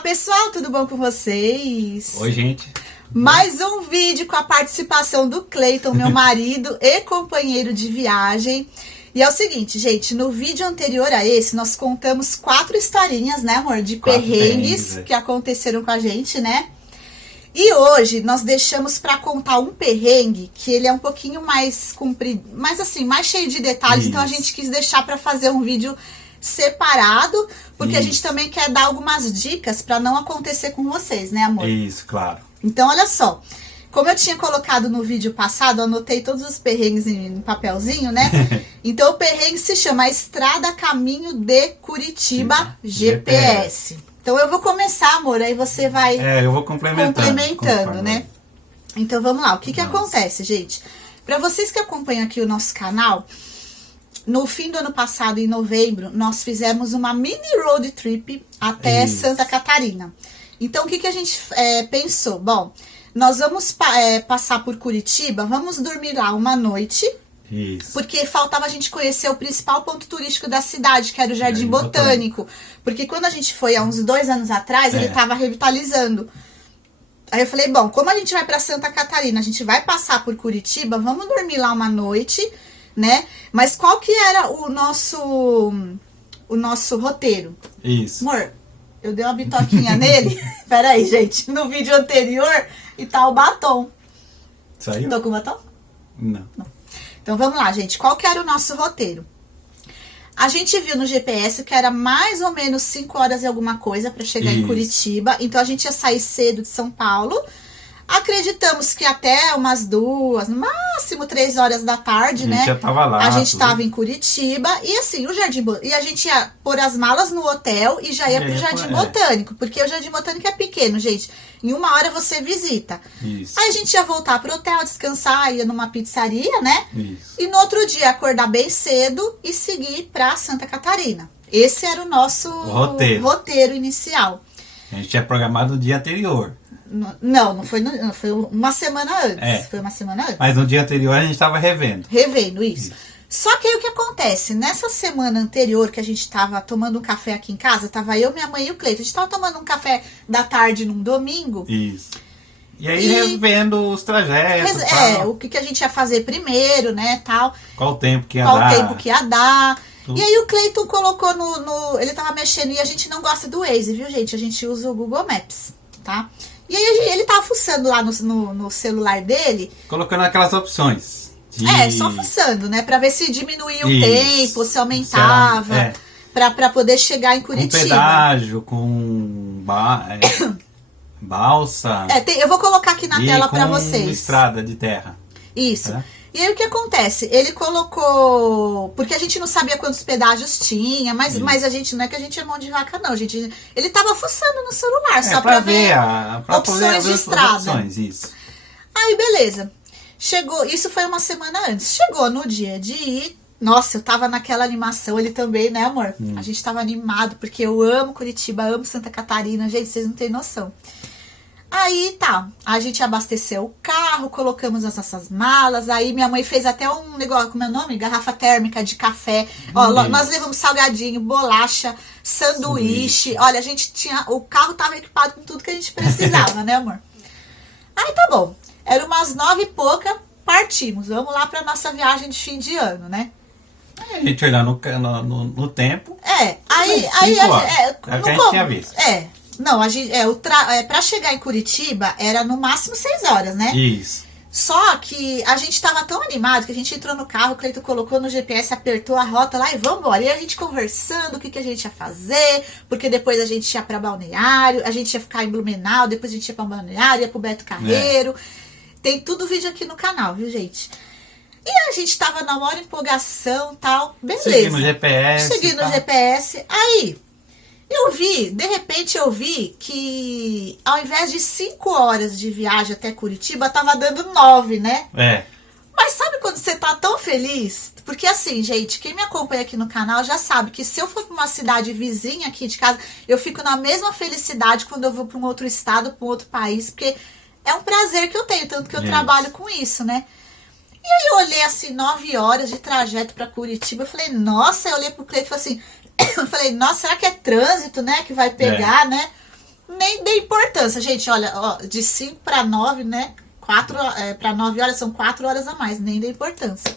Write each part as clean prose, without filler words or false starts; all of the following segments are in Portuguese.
pessoal, tudo bom com vocês? Oi, gente. Mais um vídeo com a participação do Cleiton, meu marido e companheiro de viagem. E é o seguinte, gente, no vídeo anterior a esse, nós contamos 4 historinhas, né, amor? De perrengues que aconteceram com a gente, né? E hoje nós deixamos para contar um perrengue que ele é um pouquinho mais comprido, mas assim, mais cheio de detalhes. Então a gente quis deixar para fazer um vídeo separado, porque a gente também quer dar algumas dicas para não acontecer com vocês, né, amor? Isso, claro. Então, olha só. Como eu tinha colocado no vídeo passado, eu anotei todos os perrengues em papelzinho, né? Então, o perrengue se chama Estrada Caminho de Curitiba GPS. Então, eu vou começar, amor, aí você vai eu vou complementando, né? Então, vamos lá. O que acontece, gente? Para vocês que acompanham aqui o nosso canal, no fim do ano passado, em novembro, nós fizemos uma mini road trip até Santa Catarina. Então, o que a gente pensou? Bom, nós vamos passar por Curitiba, vamos dormir lá uma noite. Isso. Porque faltava a gente conhecer o principal ponto turístico da cidade, que era o Jardim Botânico. Porque quando a gente foi há uns 2 anos atrás, ele estava revitalizando. Aí eu falei, bom, como a gente vai para Santa Catarina, a gente vai passar por Curitiba, vamos dormir lá uma noite, né? Mas qual que era o nosso roteiro? Isso. Amor, eu dei uma bitoquinha nele. Peraí, gente, no vídeo anterior e tá o batom. Saiu? Tô com batom? Não. Então vamos lá, gente. Qual que era o nosso roteiro? A gente viu no GPS que era mais ou menos 5 horas e alguma coisa para chegar em Curitiba. Então a gente ia sair cedo de São Paulo. Acreditamos que até umas 2, no máximo 3 horas da tarde, né? A gente já tava lá. A gente tava em Curitiba. E assim, o Jardim Botânico. E a gente ia pôr as malas no hotel e já ia pro Jardim Botânico. Porque o Jardim Botânico é pequeno, gente. Em 1 hora você visita. Isso. Aí a gente ia voltar pro hotel, descansar, ia numa pizzaria, né? Isso. E no outro dia acordar bem cedo e seguir pra Santa Catarina. Esse era o nosso roteiro inicial. A gente tinha programado no dia anterior. Não foi uma semana antes. Foi uma semana antes. Mas no dia anterior a gente estava revendo. Revendo, isso. Só que aí o que acontece? Nessa semana anterior que a gente tava tomando um café aqui em casa, tava eu, minha mãe e o Cleiton. A gente tava tomando um café da tarde num domingo. Isso. E aí revendo os trajetos. O que a gente ia fazer primeiro, né, tal. Qual o tempo que ia dar. Qual o tempo que ia dar. E aí o Cleiton colocou ele tava mexendo e a gente não gosta do Waze, viu, gente? A gente usa o Google Maps, tá? E aí ele tava fuçando lá no celular dele. Colocando aquelas opções. Só fuçando, né? Pra ver se diminuía o tempo, se aumentava. Pra poder chegar em Curitiba. Com pedágio, com balsa. Eu vou colocar aqui na tela pra vocês. Estrada de terra. Isso. E aí o que acontece? Ele colocou... Porque a gente não sabia quantos pedágios tinha, mas a gente não é que a gente é mão de vaca, não. Ele tava fuçando no celular, só pra ver opções de estrada. Isso. Aí, beleza. Chegou, isso foi uma semana antes. Chegou no dia de ir. Nossa, eu tava naquela animação, ele também, né, amor? A gente tava animado, porque eu amo Curitiba, amo Santa Catarina. Gente, vocês não têm noção. Aí tá, a gente abasteceu o carro, colocamos as nossas malas, aí minha mãe fez até um negócio, como é o nome? Garrafa térmica de café. Ó, nós levamos salgadinho, bolacha, sanduíche. Olha, o carro tava equipado com tudo que a gente precisava, né, amor? Aí tá bom, era umas 9 e pouca, partimos, vamos lá pra nossa viagem de fim de ano, né? A gente olhar no tempo. Aí a gente tinha visto. Não, pra chegar em Curitiba era no máximo 6 horas, né? Isso. Só que a gente tava tão animado que a gente entrou no carro, o Cleiton colocou no GPS, apertou a rota lá e vamos embora. E a gente conversando o que a gente ia fazer, porque depois a gente ia pra Balneário, a gente ia ficar em Blumenau, depois a gente ia pra Balneário, ia pro Beto Carreiro. Tem tudo vídeo aqui no canal, viu, gente? E a gente tava na maior empolgação e tal, beleza. Segui no GPS. Segui no GPS, aí... de repente eu vi que ao invés de 5 horas de viagem até Curitiba, tava dando 9, né? Mas sabe quando você tá tão feliz? Porque assim, gente, quem me acompanha aqui no canal já sabe que se eu for pra uma cidade vizinha aqui de casa, eu fico na mesma felicidade quando eu vou pra um outro estado, pra um outro país, porque é um prazer que eu tenho, tanto que eu trabalho com isso, né? E aí eu olhei assim, 9 horas de trajeto pra Curitiba, eu falei, nossa, eu olhei pro Cleiton e falei assim... Eu falei, nossa, será que é trânsito, né, que vai pegar, né? nem dei importância, gente. Olha, ó, de 5 para 9, né? 4 para 9 horas são 4 horas a mais, nem dei importância.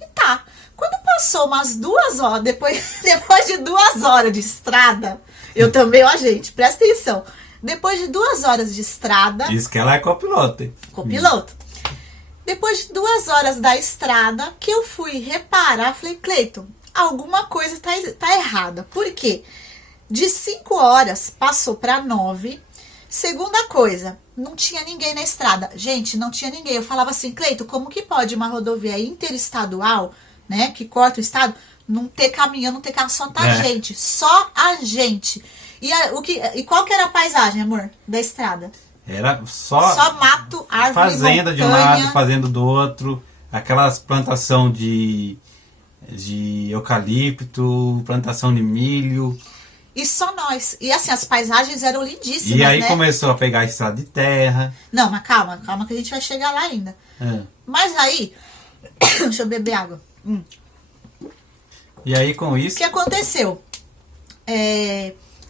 E tá. Quando passou umas 2 horas, depois de 2 horas de estrada, eu também, ó, gente, presta atenção. Depois de 2 horas de estrada. Isso que ela é copiloto, hein? Copiloto. Depois de 2 horas da estrada, que eu fui reparar, falei, Cleiton, alguma coisa tá errada. Por quê? De 5 horas passou para 9. Segunda coisa, não tinha ninguém na estrada. Gente, não tinha ninguém. Eu falava assim, Cleiton, como que pode uma rodovia interestadual, né, que corta o estado, não ter caminhão, não ter carro, só tá gente. Só a gente. E qual que era a paisagem, amor, da estrada? Era só mato, árvore, fazenda de um montanha. lado, fazenda do outro, aquelas plantação de eucalipto, plantação de milho. E só nós. E assim, as paisagens eram lindíssimas, E aí né? começou a pegar a estrada de terra. Não, mas calma que a gente vai chegar lá ainda. Mas aí, deixa eu beber água. E aí com O isso, que aconteceu?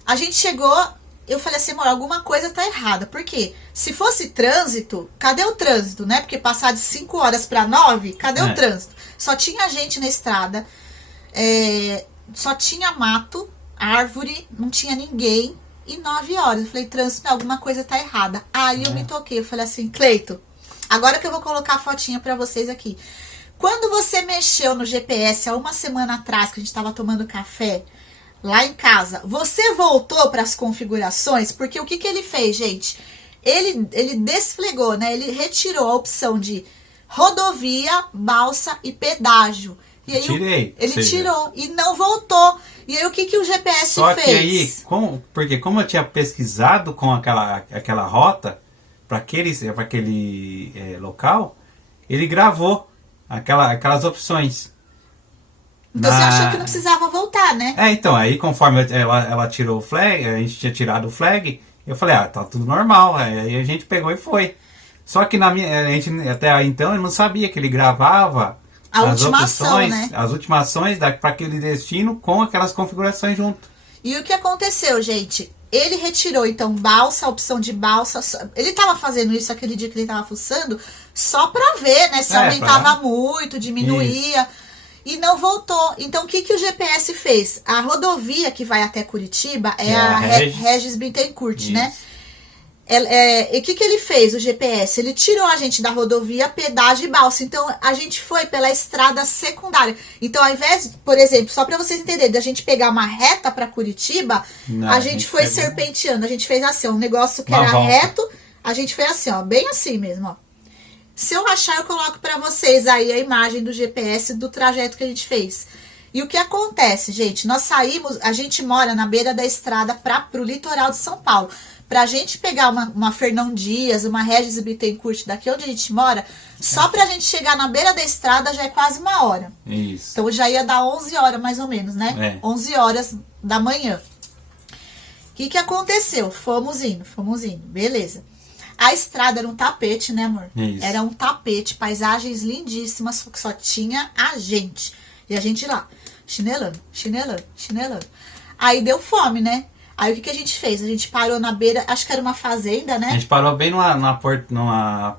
A gente chegou, eu falei assim, amor, alguma coisa tá errada. Por quê? Se fosse trânsito, cadê o trânsito, né? Porque passar de 5 horas para 9, cadê o trânsito? Só tinha gente na estrada, só tinha mato, árvore, não tinha ninguém. E 9 horas, eu falei, trânsito, alguma coisa tá errada. Aí eu me toquei, eu falei assim, Cleiton, agora que eu vou colocar a fotinha para vocês aqui. Quando você mexeu no GPS há uma semana atrás, que a gente tava tomando café lá em casa, você voltou para as configurações? Porque o que ele fez, gente? Ele desflegou, né? Ele retirou a opção de rodovia, balsa e pedágio. E aí ele tirou e não voltou. E aí o que o GPS só fez? que aí, porque como eu tinha pesquisado com aquela rota para aquele local, ele gravou aquelas opções. Então você achou que não precisava voltar, né? Então, aí conforme ela tirou o flag, a gente tinha tirado o flag, eu falei, tá tudo normal. Aí a gente pegou e foi. Só que a gente até aí então eu não sabia que ele gravava as opções, né? As ultimações para aquele destino com aquelas configurações junto. E o que aconteceu, gente? Ele retirou, então, balsa, a opção de balsa. Ele tava fazendo isso aquele dia que ele tava fuçando, só pra ver, né? Se aumentava muito, diminuía. Isso. E não voltou. Então, o que o GPS fez? A rodovia que vai até Curitiba é a Regis Bittencourt, né? E o que ele fez, o GPS? Ele tirou a gente da rodovia, pedágio e balsa. Então, a gente foi pela estrada secundária. Então, ao invés, por exemplo, só para vocês entenderem, da gente pegar uma reta para Curitiba, a gente foi serpenteando. A gente fez assim, um negócio que era reto, a gente fez assim, ó, bem assim mesmo, ó. Se eu achar, eu coloco para vocês aí a imagem do GPS do trajeto que a gente fez. E o que acontece, gente? Nós saímos, a gente mora na beira da estrada pro litoral de São Paulo. Pra gente pegar uma Fernão Dias, uma Regis Bittencourt daqui onde a gente mora, só pra gente chegar na beira da estrada já é quase 1 hora. Isso. Então já ia dar 11 horas mais ou menos, né? 11 horas da manhã. O que aconteceu? Fomos indo, beleza. A estrada era um tapete, né, amor? Isso. Era um tapete, paisagens lindíssimas, que só tinha a gente. E a gente lá, chinelando. Aí deu fome, né? Aí o que a gente fez? A gente parou na beira, acho que era uma fazenda, né? A gente parou bem numa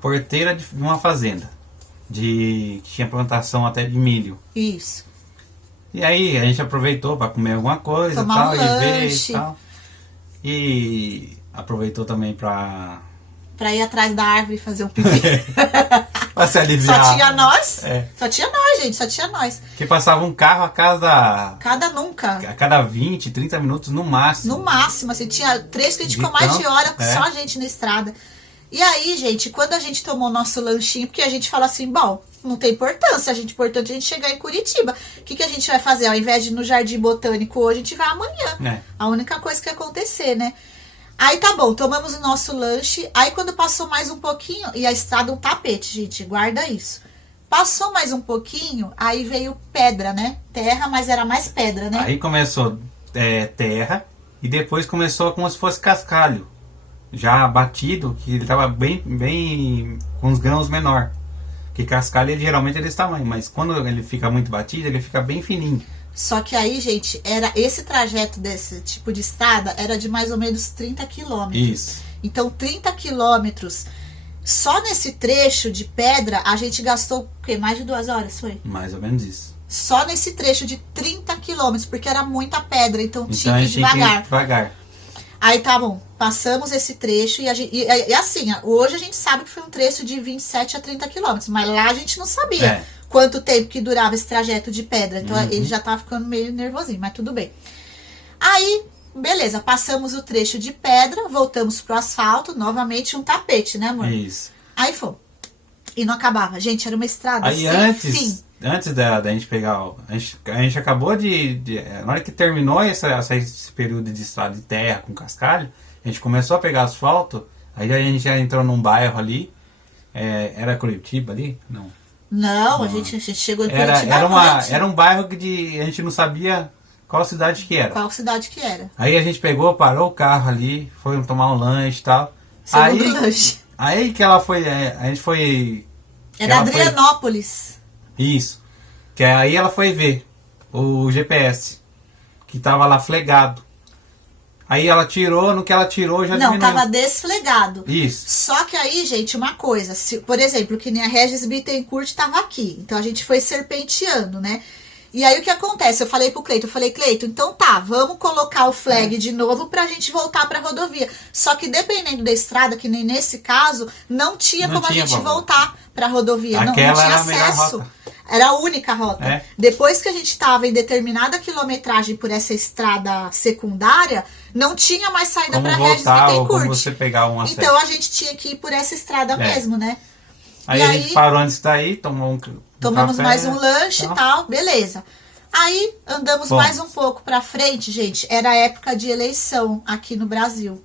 porteira de uma fazenda. Que tinha plantação até de milho. Isso. E aí a gente aproveitou para comer alguma coisa, tomar tal, um e ver lanche. e tal. E aproveitou também para ir atrás da árvore e fazer um pipi. pra se aliviar. Só tinha nós. Só tinha nós. Que passava um carro a cada 20, 30 minutos no máximo. No máximo, assim, tinha 3 que a gente ficou mais de hora, só a gente na estrada. E aí, gente, quando a gente tomou nosso lanchinho, porque a gente fala assim, bom, não tem importância, importante a gente chegar em Curitiba. O que a gente vai fazer? Ao invés de ir no Jardim Botânico hoje, a gente vai amanhã. A única coisa que ia acontecer, né? Aí tá bom, tomamos o nosso lanche. Aí quando passou mais um pouquinho, e a estrada é um tapete, gente, guarda isso. Passou mais um pouquinho, aí veio pedra, né? Terra, mas era mais pedra, né? Aí começou terra, e depois começou como se fosse cascalho. Já batido, que ele tava bem com os grãos menor. Porque cascalho, geralmente é desse tamanho, mas quando ele fica muito batido, ele fica bem fininho. Só que aí, gente, era esse trajeto desse tipo de estrada era de mais ou menos 30 quilômetros. Isso. Então, 30 quilômetros, só nesse trecho de pedra, a gente gastou o quê? Mais de 2 horas, foi? Mais ou menos isso. Só nesse trecho de 30 quilômetros, porque era muita pedra, então Então tinha a que ir gente tinha que devagar. ir devagar. Aí tá bom, passamos esse trecho e assim, hoje a gente sabe que foi um trecho de 27 a 30 quilômetros, mas lá a gente não sabia quanto tempo que durava esse trajeto de pedra, então ele já tava ficando meio nervosinho, mas tudo bem. Aí, beleza, passamos o trecho de pedra, voltamos pro asfalto, novamente um tapete, né, amor? Isso. Aí foi. E não acabava, gente, era uma estrada Aí sem fim. antes da gente pegar, a gente acabou na hora que terminou esse período de estrada de terra com cascalho, a gente começou a pegar asfalto, aí a gente já entrou num bairro ali, era Curitiba ali? Não, a gente chegou em Curitiba era um bairro que a gente não sabia qual cidade que era. Qual cidade que era. Aí a gente pegou, parou o carro ali, foi tomar um lanche e tal. Segundo lanche. Aí que ela foi, a gente foi... Era Adrianópolis. Isso. Que aí ela foi ver o GPS, que tava lá flegado. Aí ela tirou, no que ela tirou já Não, diminuiu. tava desflegado. Isso. Só que aí, gente, uma coisa, por exemplo, que nem a Regis Bittencourt tava aqui. Então a gente foi serpenteando, né? E aí o que acontece? Eu falei pro Cleiton, Cleiton, então tá, vamos colocar o flag de novo pra gente voltar pra rodovia. Só que dependendo da estrada, que nem nesse caso, não tinha como a gente voltar pra rodovia. Não tinha era acesso. a melhor rota. Era a única rota. Depois que a gente estava em determinada quilometragem por essa estrada secundária, não tinha mais saída para Regis Bittencourt. Como você pegar um acesso. Então a gente tinha que ir por essa estrada mesmo, né? Aí a gente parou antes daí, tomamos mais um lanche e tal, beleza. Aí andamos mais um pouco para frente, gente. Era época de eleição aqui no Brasil.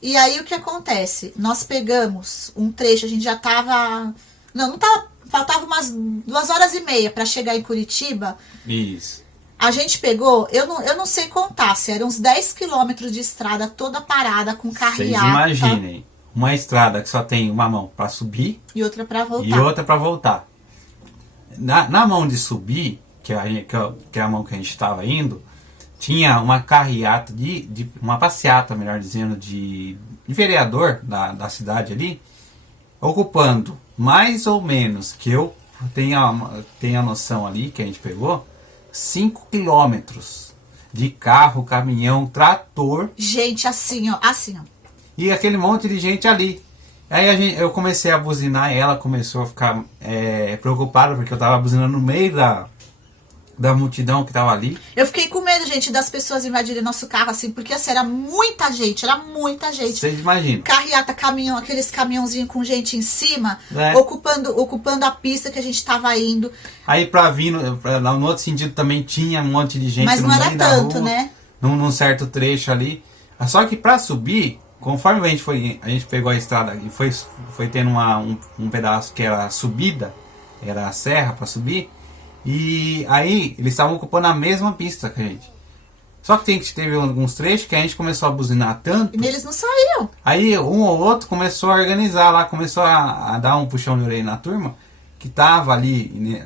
E aí o que acontece? Nós pegamos um trecho, a gente já tava... Não tava... Faltava umas 2h30 para chegar em Curitiba. Isso. A gente pegou, eu não sei contar, se eram uns 10 quilômetros de estrada toda parada com carreata. Vocês imaginem, uma estrada que só tem uma mão para subir e outra para voltar. E outra para voltar. Na mão de subir, que é a mão que a gente estava indo, tinha uma carreata, uma passeata, melhor dizendo, de vereador da cidade ali, ocupando mais ou menos, que eu tenho a noção ali, que a gente pegou, 5 quilômetros de carro, caminhão, trator. Gente, assim, ó. E aquele monte de gente ali. Aí eu comecei a buzinar e ela começou a ficar preocupada, porque eu tava buzinando no meio da multidão que tava ali. Eu fiquei com medo, gente, das pessoas invadirem nosso carro, assim, porque assim, era muita gente. Vocês imaginam. Carreata, caminhão, aqueles caminhãozinhos com gente em cima, ocupando a pista que a gente tava indo. Aí pra vir, no outro sentido também tinha um monte de gente. Mas não era tanto, né? Num certo trecho ali. Só que pra subir, conforme a gente pegou a estrada e foi tendo um pedaço que era a subida, era a serra pra subir. E aí eles estavam ocupando a mesma pista que a gente. Só que teve alguns trechos que a gente começou a buzinar tanto. E eles não saíam. Aí um ou outro começou a organizar lá, começou a dar um puxão de orelha na turma, que tava ali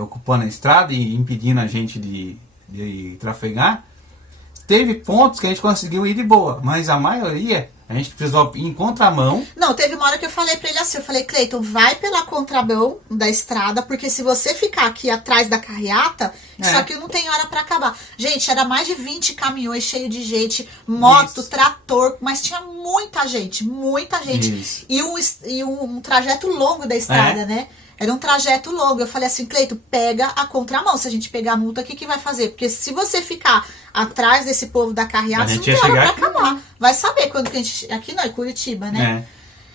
ocupando a estrada e impedindo a gente de trafegar. Teve pontos que a gente conseguiu ir de boa, mas a maioria a gente precisou ir em contramão. Não, teve uma hora que eu falei pra ele assim, eu falei, Cleiton, vai pela contramão da estrada, porque se você ficar aqui atrás da carreata, isso aqui não tem hora pra acabar. Gente, era mais de 20 caminhões cheios de gente, moto, trator, mas tinha muita gente. Isso. E um trajeto longo da estrada, né? Era um trajeto longo. Eu falei assim, Cleiton, pega a contramão. Se a gente pegar a multa, o que vai fazer? Porque se você ficar atrás desse povo da carreata, você não tem hora pra acabar. Vai saber quando que a gente... Aqui não, é Curitiba, né?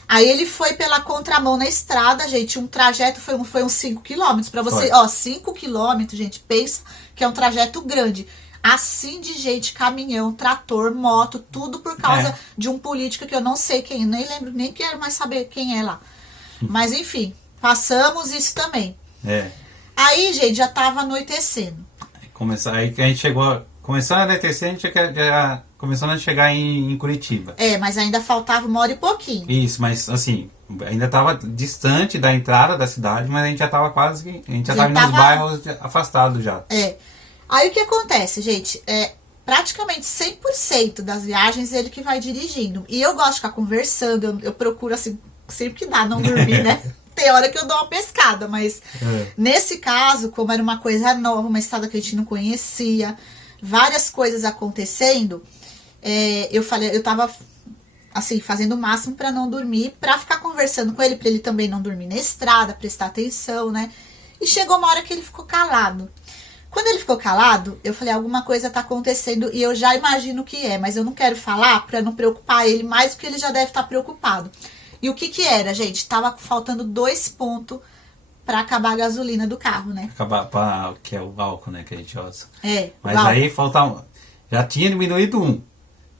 Aí ele foi pela contramão na estrada, gente. Um trajeto foi uns 5 quilômetros. Pra você... Ó, 5 quilômetros, gente. Pensa que é um trajeto grande. Assim de gente, caminhão, trator, moto, tudo por causa de um político que eu não sei quem. Nem lembro, nem quero mais saber quem é lá. Mas enfim... Passamos isso também. Aí, gente, já tava anoitecendo. Aí que a gente chegou... Começando a anoitecer, a gente já começando a chegar em Curitiba. Mas ainda faltava 1 hora e pouquinho. Isso, mas assim, ainda tava distante da entrada da cidade, mas a gente já tava quase... A gente já tava nos bairros afastados já. Aí o que acontece, gente? Praticamente 100% das viagens ele que vai dirigindo. E eu gosto de ficar conversando, eu procuro assim, sempre que dá, não dormir, né? Tem hora que eu dou uma pescada, mas nesse caso, como era uma coisa nova, uma estrada que a gente não conhecia, várias coisas acontecendo, eu tava assim, fazendo o máximo para não dormir, para ficar conversando com ele, para ele também não dormir na estrada, prestar atenção, né? E chegou uma hora que ele ficou calado. Quando ele ficou calado, eu falei, alguma coisa tá acontecendo e eu já imagino o que é, mas eu não quero falar para não preocupar ele mais do que ele já deve estar preocupado. E o que era, gente? Tava faltando 2 pontos para acabar a gasolina do carro, né? Acabar, que é o álcool, né, que a gente usa. Mas álcool. aí faltava, já tinha diminuído 1.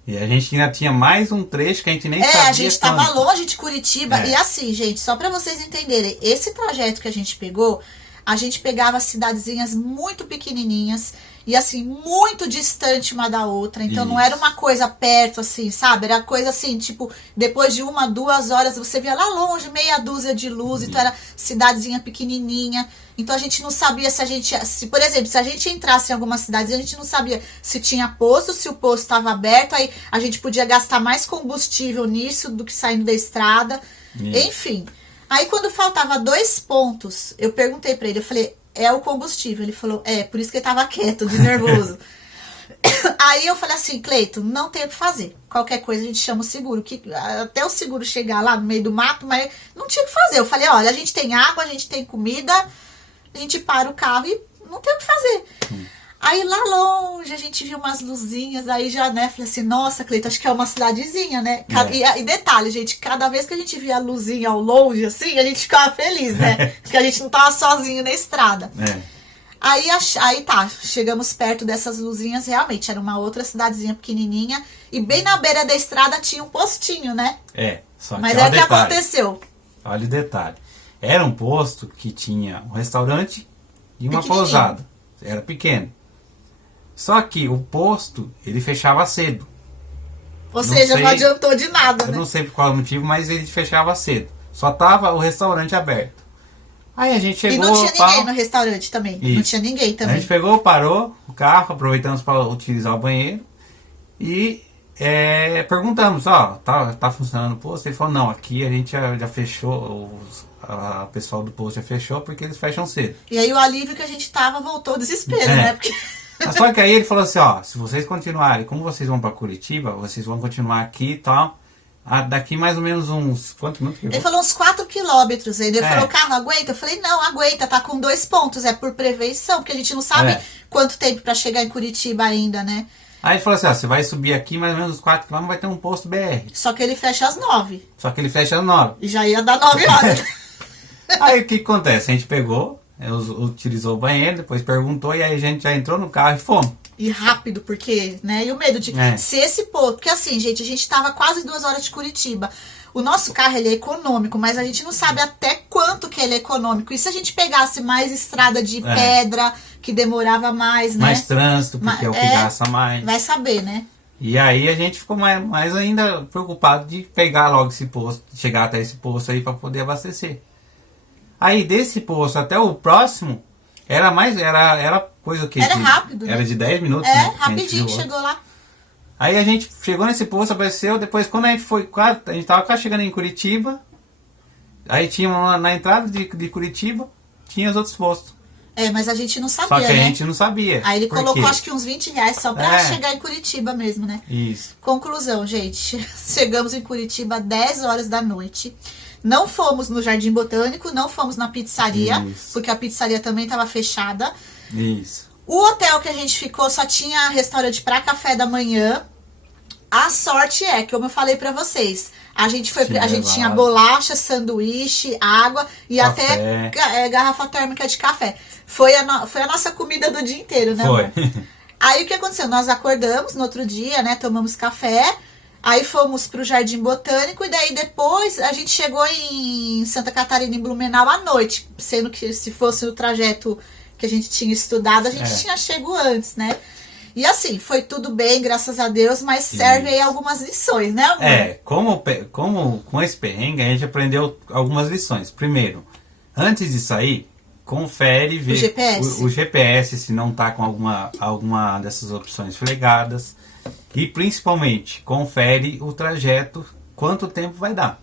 E a gente ainda tinha mais um trecho que a gente nem sabia. A gente tava longe de Curitiba. E assim, gente, só para vocês entenderem, esse trajeto que a gente pegou, a gente pegava cidadezinhas muito pequenininhas e assim, muito distante uma da outra. Então não era uma coisa perto assim, sabe? Era coisa assim, tipo, depois de 1, 2 horas você via lá longe, meia dúzia de luz. Então era cidadezinha pequenininha. Então a gente não sabia por exemplo, se a gente entrasse em alguma cidade, a gente não sabia se tinha posto, se o posto estava aberto, aí a gente podia gastar mais combustível nisso do que saindo da estrada. Enfim. Aí quando faltava 2 pontos, eu perguntei pra ele, eu falei, é o combustível? Ele falou, por isso que ele tava quieto, de nervoso. Aí eu falei assim, Cleiton, não tem o que fazer. Qualquer coisa a gente chama o seguro. Até o seguro chegar lá no meio do mato, mas não tinha o que fazer. Eu falei, olha, a gente tem água, a gente tem comida, a gente para o carro e não tem o que fazer. Aí lá longe a gente viu umas luzinhas, aí já, né, falei assim, nossa, Cleiton, acho que é uma cidadezinha, né? E detalhe, gente, cada vez que a gente via a luzinha ao longe, assim, a gente ficava feliz, né? Porque a gente não tava sozinho na estrada. Aí tá, chegamos perto dessas luzinhas, realmente, era uma outra cidadezinha pequenininha, e bem na beira da estrada tinha um postinho, né? Só que mas é o que aconteceu. Olha o detalhe. Era um posto que tinha um restaurante e uma pousada. Era pequeno. Só que o posto, ele fechava cedo. Ou seja, não adiantou de nada, né? Eu não sei por qual motivo, mas ele fechava cedo. Só tava o restaurante aberto. Aí a gente chegou... E não tinha ninguém no restaurante também. Isso. Não tinha ninguém também. A gente pegou, parou o carro, aproveitamos para utilizar o banheiro. E perguntamos, tá funcionando o posto? Ele falou, não, aqui a gente já fechou, o pessoal do posto já fechou porque eles fecham cedo. E aí o alívio que a gente tava voltou o desespero, né? Porque... Só que aí ele falou assim, se vocês continuarem, como vocês vão para Curitiba, vocês vão continuar aqui e tal, daqui mais ou menos uns... Quantos minutos? Ele falou uns 4 quilômetros. Ele falou, o carro aguenta? Eu falei, não, aguenta, tá com 2 pontos, é por prevenção, porque a gente não sabe quanto tempo para chegar em Curitiba ainda, né? Aí ele falou assim, você vai subir aqui mais ou menos uns 4 km, vai ter um posto BR. Só que ele fecha às 9. E já ia dar 9 horas. Aí o que acontece? A gente pegou, utilizou o banheiro, depois perguntou, e aí a gente já entrou no carro e fomos. E rápido, porque, né? E o medo de se esse posto... Porque assim, gente, a gente tava quase 2 horas de Curitiba. O nosso carro, ele é econômico, mas a gente não sabe até quanto que ele é econômico. E se a gente pegasse mais estrada de pedra, que demorava mais, né? Mais trânsito, porque é o que gasta mais. Vai saber, né? E aí a gente ficou mais ainda preocupado de pegar logo esse posto, chegar até esse posto aí para poder abastecer. Aí desse posto até o próximo, era coisa que... Era rápido, Era de 10 minutos, né? Rapidinho, chegou lá. Aí a gente chegou nesse posto, apareceu, depois quando a gente foi, a gente tava quase chegando em Curitiba, aí tinha na entrada de Curitiba, tinha os outros postos. Mas a gente não sabia, Só que a gente não sabia. Aí ele colocou acho que uns R$20 só pra chegar em Curitiba mesmo, né? Isso. Conclusão, gente, chegamos em Curitiba 10 horas da noite. Não fomos no Jardim Botânico, não fomos na pizzaria, porque a pizzaria também estava fechada. Isso. O hotel que a gente ficou só tinha restaurante para café da manhã. A sorte é, como eu falei para vocês, a gente tinha bolacha, sanduíche, água e café. Até garrafa térmica de café. Foi a nossa comida do dia inteiro, né? Foi. Aí o que aconteceu? Nós acordamos no outro dia, né? Tomamos café. Aí fomos pro Jardim Botânico e daí depois a gente chegou em Santa Catarina, em Blumenau, à noite. Sendo que se fosse o trajeto que a gente tinha estudado, a gente tinha chego antes, né? E assim, foi tudo bem, graças a Deus, mas serve aí algumas lições, né, amor? Como com esse perrengue a gente aprendeu algumas lições. Primeiro, antes de sair, confere, vê GPS. o GPS se não está com alguma dessas opções flegadas. E principalmente, confere o trajeto, quanto tempo vai dar.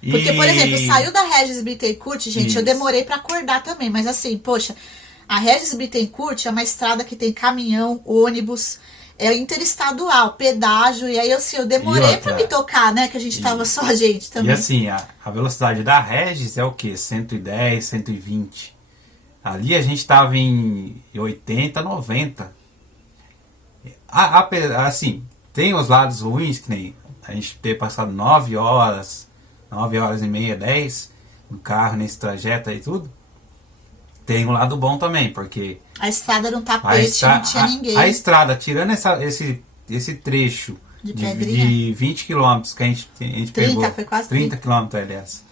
Porque, por exemplo, saiu da Regis Bittencourt, gente, Isso. eu demorei pra acordar também, mas assim, poxa, a Regis Bittencourt é uma estrada que tem caminhão, ônibus, é interestadual, pedágio, e aí assim, eu demorei pra me tocar, né, que a gente tava só a gente também. E assim, a velocidade da Regis é o quê? 110, 120. Ali a gente tava em 80, 90. Assim, tem os lados ruins, que nem a gente ter passado 9 horas e meia, 10 no carro, nesse trajeto aí tudo. Tem um lado bom também, porque A estrada era um tapete, não tinha ninguém. a estrada, tirando esse trecho De de pedrinha. 20 quilômetros que a gente 30, pegou, foi quase 30 quilômetros, aliás,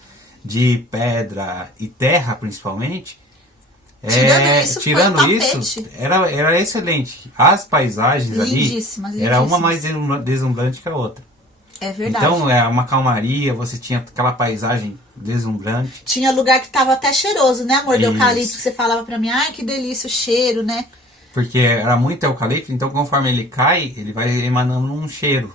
de pedra e terra, principalmente. Tirando isso, foi um tapete. Era excelente. As paisagens Lindíssimas, ali, era uma lindíssimas. mais deslumbrante que a outra. É verdade. Então, é uma calmaria, você tinha aquela paisagem deslumbrante. Tinha lugar que tava até cheiroso, né, amor? De Isso. eucalipto, que você falava pra mim, ai, que delícia o cheiro, né? Porque era muito eucalipto, então conforme ele cai, ele vai emanando um cheiro,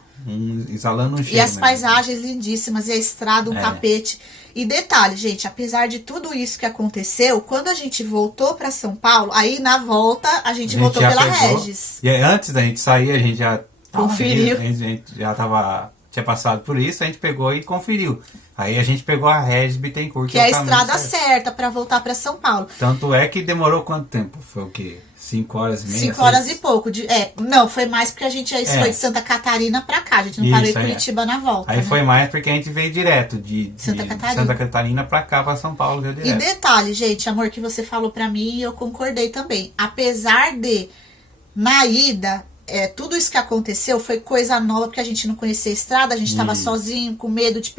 exalando um cheiro. E as né? paisagens lindíssimas, e a estrada, um tapete. E detalhe, gente, apesar de tudo isso que aconteceu, quando a gente voltou pra São Paulo, aí na volta a gente voltou já pela pegou, Regis. E aí, antes da gente sair, a gente já Conferiu. A gente já tinha passado por isso, a gente pegou e conferiu. Aí a gente pegou a Regis Bittencourt. Que é a o caminho estrada certo. certa pra voltar pra São Paulo. Tanto é que demorou quanto tempo? Foi o quê? 5 horas e meia? 5 horas 6? e pouco. Não, foi mais porque a gente foi de Santa Catarina pra cá. A gente não parou em Isso, Curitiba na volta. Aí né? foi mais porque a gente veio direto de Santa Santa Catarina pra cá, pra São Paulo. Veio E direto. detalhe, gente, amor, que você falou pra mim e eu concordei também. Apesar de, na ida, tudo isso que aconteceu foi coisa nova, porque a gente não conhecia a estrada, a gente tava sozinho, com medo de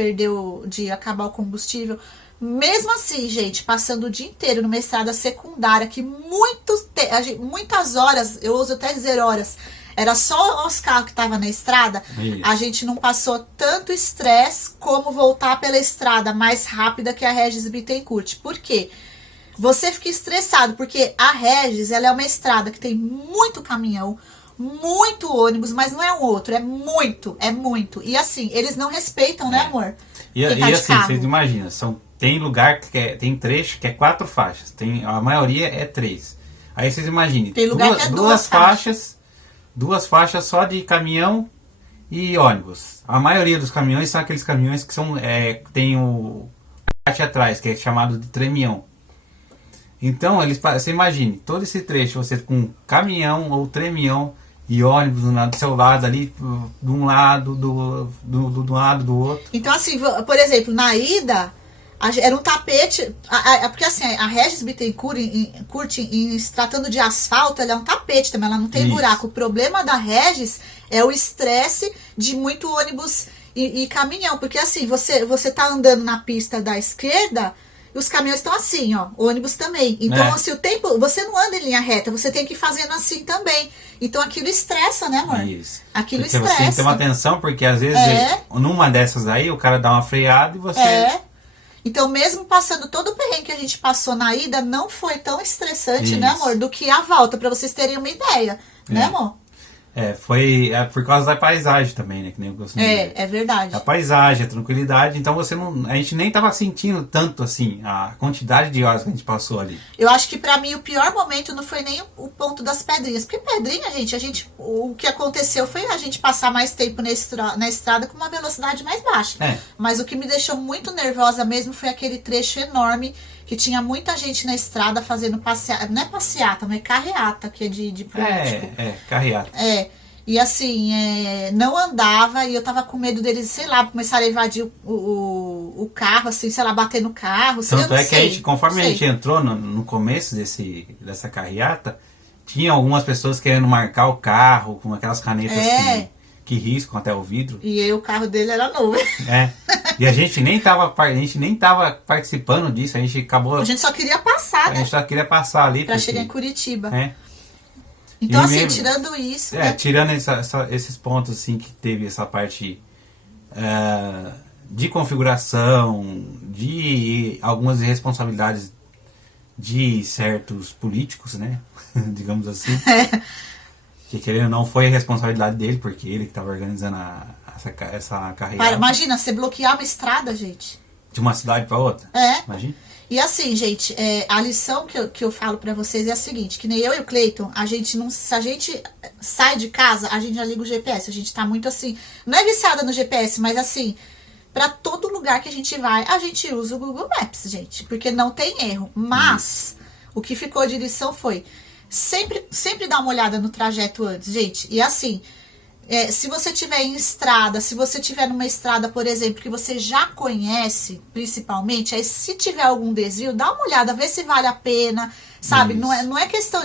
de acabar o combustível. Mesmo assim, gente, passando o dia inteiro numa estrada secundária, que muitas horas, eu ouso até dizer horas, era só os carros que estavam na estrada, Isso. a gente não passou tanto estresse como voltar pela estrada mais rápida que a Regis Bittencourt. Por quê? Você fica estressado, porque a Regis, ela é uma estrada que tem muito caminhão, muito ônibus, mas não é um outro, é muito. E assim, eles não respeitam, né, amor? E Quem tá de assim, carro. vocês imaginam, tem lugar tem trecho que é 4 faixas, a maioria é 3. Aí vocês imaginem, Tem lugar que é duas faixas só de caminhão e ônibus. A maioria dos caminhões são aqueles caminhões que tem o parte atrás, que é chamado de tremião. Então, você imagine, todo esse trecho, você com caminhão ou tremião e ônibus do seu lado ali, de um lado, do lado do outro. Então, assim, por exemplo, na ida, era um tapete, porque assim, a Regis Bittencourt, se tratando de asfalto, ela é um tapete também, ela não tem Isso. buraco. O problema da Regis é o estresse de muito ônibus e caminhão, porque assim, você tá andando na pista da esquerda, e os caminhões estão assim, ó, ônibus também. Então, se o tempo, você não anda em linha reta, você tem que ir fazendo assim também. Então, aquilo estressa, né, amor? Isso. Aquilo Porque você tem que ter uma estressa. atenção, porque às vezes, numa dessas aí, o cara dá uma freada e você... Então, mesmo passando todo o perrengue que a gente passou na ida, não foi tão estressante, né, Isso. amor? Do que a volta, pra vocês terem uma ideia, né, amor? Foi por causa da paisagem também, né? Que nem eu costumo dizer. É verdade. A paisagem, a tranquilidade, então a gente nem tava sentindo tanto assim a quantidade de horas que a gente passou ali. Eu acho que pra mim o pior momento não foi nem o ponto das pedrinhas, porque pedrinha, gente, o que aconteceu foi a gente passar mais tempo na estrada com uma velocidade mais baixa. Mas o que me deixou muito nervosa mesmo foi aquele trecho enorme que tinha muita gente na estrada fazendo passeata, não é passeata, mas é carreata, que é de político. Carreata. E assim, não andava e eu tava com medo deles, sei lá, começarem a invadir o carro, assim, sei lá, bater no carro. Tanto é que a gente, conforme a gente entrou no começo dessa carreata, tinha algumas pessoas querendo marcar o carro com aquelas canetas que riscam até o vidro. E aí o carro dele era novo. E a gente nem tava participando disso, a gente acabou... A gente só queria passar, A né? gente só queria passar ali. Pra chegar em Curitiba. É. Então, E assim, mesmo- tirando isso, né? Tirando esses pontos assim que teve essa parte de configuração, de algumas irresponsabilidades de certos políticos, né? Digamos assim. Que querendo ou não foi responsabilidade dele, porque ele que estava organizando essa carreira. Imagina, você bloquear uma estrada, gente. De uma cidade para outra. Imagina. E assim, gente, a lição que eu falo pra vocês é a seguinte, que nem eu e o Cleiton, se a gente sai de casa, a gente já liga o GPS, a gente tá muito assim, não é viciada no GPS, mas assim, pra todo lugar que a gente vai, a gente usa o Google Maps, gente, porque não tem erro. Mas, o que ficou de lição foi, sempre dá uma olhada no trajeto antes, gente, e assim... se você tiver em estrada, se você tiver numa estrada, por exemplo, que você já conhece, principalmente, aí se tiver algum desvio, dá uma olhada, vê se vale a pena, sabe? Não é questão...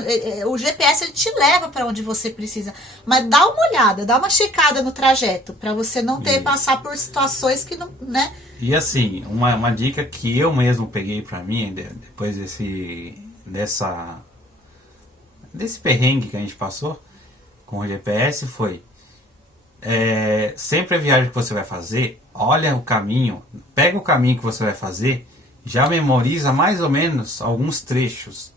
o GPS, ele te leva para onde você precisa, mas dá uma olhada, dá uma checada no trajeto, para você não ter passar por situações que não... né? E assim, uma dica que eu mesmo peguei para mim, depois desse perrengue que a gente passou com o GPS, foi... sempre a viagem que você vai fazer, olha o caminho, pega o caminho que você vai fazer, já memoriza mais ou menos alguns trechos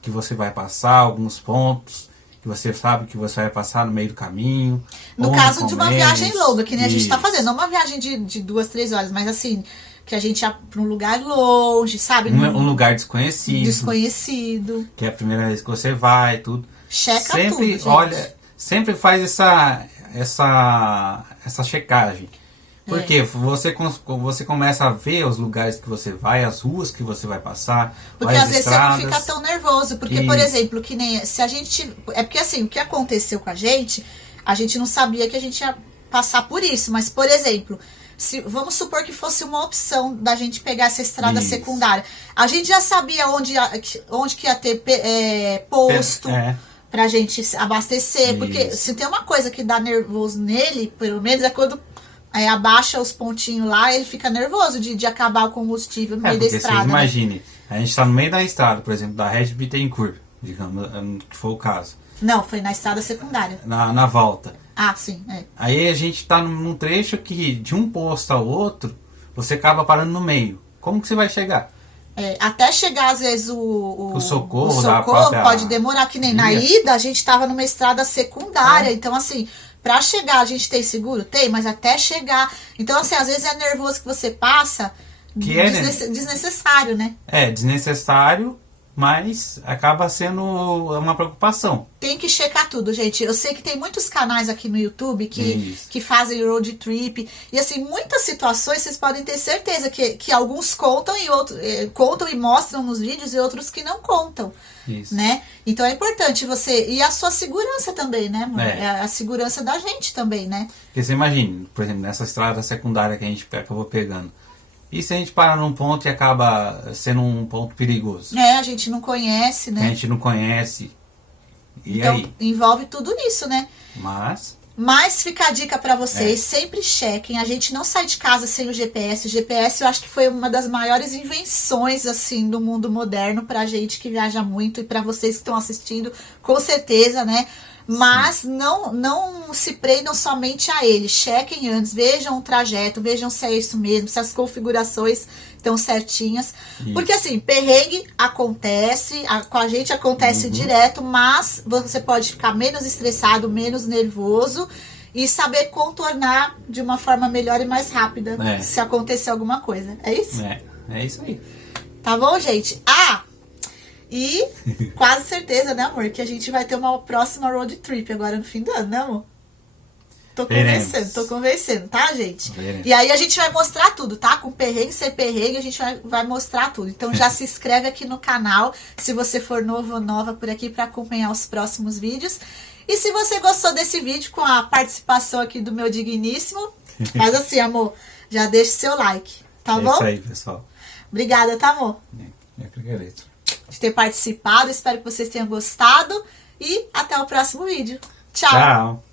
que você vai passar, alguns pontos que você sabe que você vai passar no meio do caminho. No caso de uma viagem longa, que nem a gente está fazendo, não uma viagem de 2, 3 horas, mas assim, que a gente ia para um lugar longe, sabe? Um lugar desconhecido. Desconhecido. Que é a primeira vez que você vai, tudo. Checa sempre, tudo, gente. Olha, sempre faz essa checagem. Porque você começa a ver os lugares que você vai, as ruas que você vai passar, porque às vezes você não fica tão nervoso. Porque, por exemplo, que nem se a gente... É porque assim, o que aconteceu com a gente não sabia que a gente ia passar por isso. Mas, por exemplo, vamos supor que fosse uma opção da gente pegar essa estrada secundária. A gente já sabia onde que ia ter posto... pra gente abastecer, porque se tem uma coisa que dá nervoso nele, pelo menos é quando abaixa os pontinhos lá, ele fica nervoso de acabar o combustível no meio da estrada. Vocês imaginem, a gente tá no meio da estrada, por exemplo, da Regis Bittencourt, digamos, que foi o caso. Não, foi na estrada secundária. Na volta. Ah, sim, Aí a gente tá num trecho que de um posto ao outro, você acaba parando no meio. Como que você vai chegar? Até chegar, às vezes, o socorro pode demorar, que nem na ida, a gente tava numa estrada secundária. Então, assim, pra chegar, a gente tem seguro? Tem, mas até chegar... Então, assim, às vezes é nervoso que você passa, desnecessário, né? Desnecessário, mas acaba sendo uma preocupação. Tem que checar tudo, gente. Eu sei que tem muitos canais aqui no YouTube que fazem road trip. E assim, muitas situações vocês podem ter certeza que alguns contam e outros contam e mostram nos vídeos e outros que não contam. Isso. Né? Então é importante você... E a sua segurança também, né, amor? A segurança da gente também, né? Porque você imagina, por exemplo, nessa estrada secundária que a gente acabou pegando. E se a gente parar num ponto e acaba sendo um ponto perigoso? A gente não conhece, né? A gente não conhece. E então, aí? Envolve tudo isso, né? Mas fica a dica pra vocês, sempre chequem. A gente não sai de casa sem o GPS. O GPS eu acho que foi uma das maiores invenções, assim, do mundo moderno pra gente que viaja muito e pra vocês que estão assistindo, com certeza, né? Mas não se prendam somente a ele. Chequem antes, vejam o trajeto, vejam se é isso mesmo, se as configurações estão certinhas. Isso. Porque assim, perrengue acontece, com a gente acontece direto, mas você pode ficar menos estressado, menos nervoso e saber contornar de uma forma melhor e mais rápida se acontecer alguma coisa. É isso? É isso aí. Tá bom, gente? E quase certeza, né, amor, que a gente vai ter uma próxima road trip agora no fim do ano, né, amor? Tô convencendo, tá, gente? E aí a gente vai mostrar tudo, tá? Com perrengue, sem perrengue, a gente vai mostrar tudo. Então já se inscreve aqui no canal, se você for novo ou nova por aqui, pra acompanhar os próximos vídeos. E se você gostou desse vídeo com a participação aqui do meu digníssimo, faz assim, amor, já deixa o seu like, tá bom? É isso aí, pessoal. Obrigada, tá, amor? Eu que agradeço. De ter participado, espero que vocês tenham gostado e até o próximo vídeo. Tchau! Tchau!